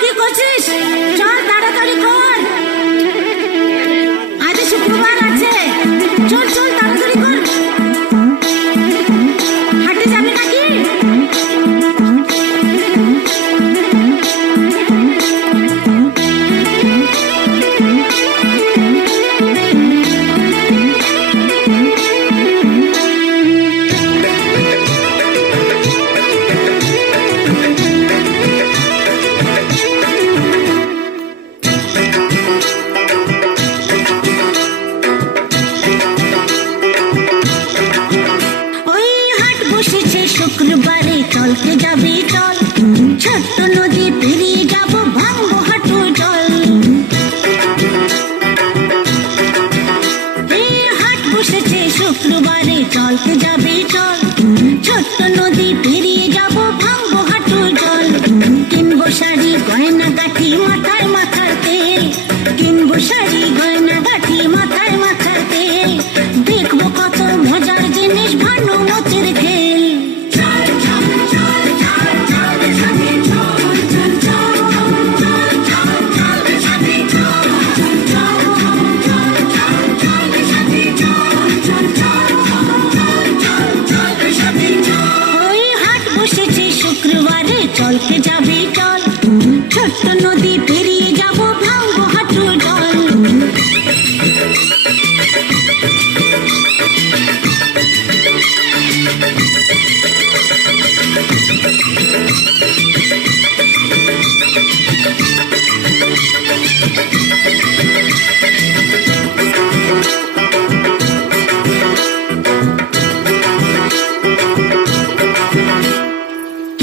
কি করছিস? চল তাড়াতাড়ি কর, আজ শুক্রবার আছে। চল চল তাড়াতাড়ি কর। হাটে যাবি নাকি? শুক্রবারে চলতে যাবি চল, ছোট্ট নদী পেরিয়ে যাব, ভাঙবো হাঁটু জল। হাট বসেছে শুক্রবারে চলতে যাবি চল, ছোট্ট নদী পেরিয়ে যাব, ভাঙবো হাঁটু জল। কিনবো শাড়ি গয়না গাঠি, মাথায় মাথার তেল, কিনবো শাড়ি গয়না গাঠি, মাথায় মাথার তেল। দেখবো কত মজার জিনিস, ভানুমতির খেল। শুক্রবারে চলকে যাবি চল, ছোট্ট নদী পেরিয়ে যাব, ভাঙবো হাঁটু জল।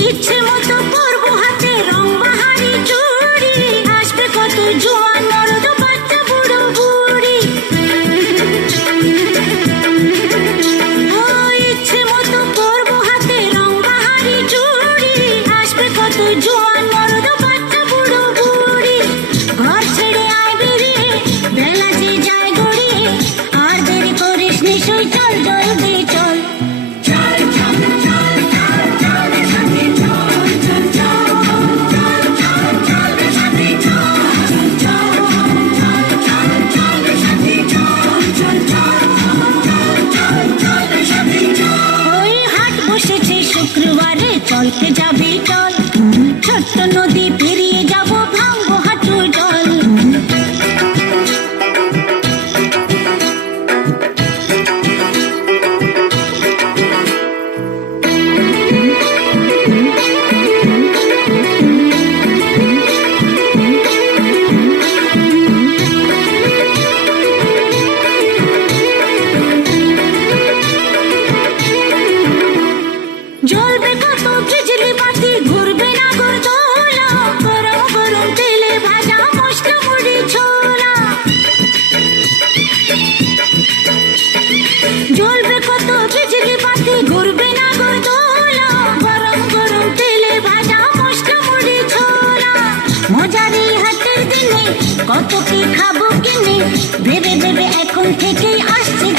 ইচ্ছে মতো পরবো হাতে রং বাহারি চুড়ি, আসবে কত জোয়ান মরদ, বাচ্চা বুড়ো বুড়ি। ইচ্ছে মতো পরবো হাতে রং বাহারি চুড়ি, আসবে কত জোয়ান মরদ, বাচ্চা বুড়ো বুড়ি। ঘর ছেড়ে আয় বেরিয়ে, বেলা যে যায় গড়িয়ে, আর দেরি করিস নিশ্চয়, চল জলদি চল। শুক্রবারে চলকে যাবি চল, ছোট্ট নদী পেরিয়ে যাব, ভাঙবো হাঁটু জল। জ্বলবে কত বিজলি বাতি, ঘুরবে না গরদোলা, গরম গরম তেলে ভাজা মশলা মুড়ি ছোলা। জ্বলবে কত বিজলি বাতি, ঘুরবে না গরদোলা, গরম গরম তেলে ভাজা মশলা মুড়ি ছোলা। মজারি হাটের দিনে কত কি খাবো কিনে, ভেবে ভেবে এখন থেকেই আসছে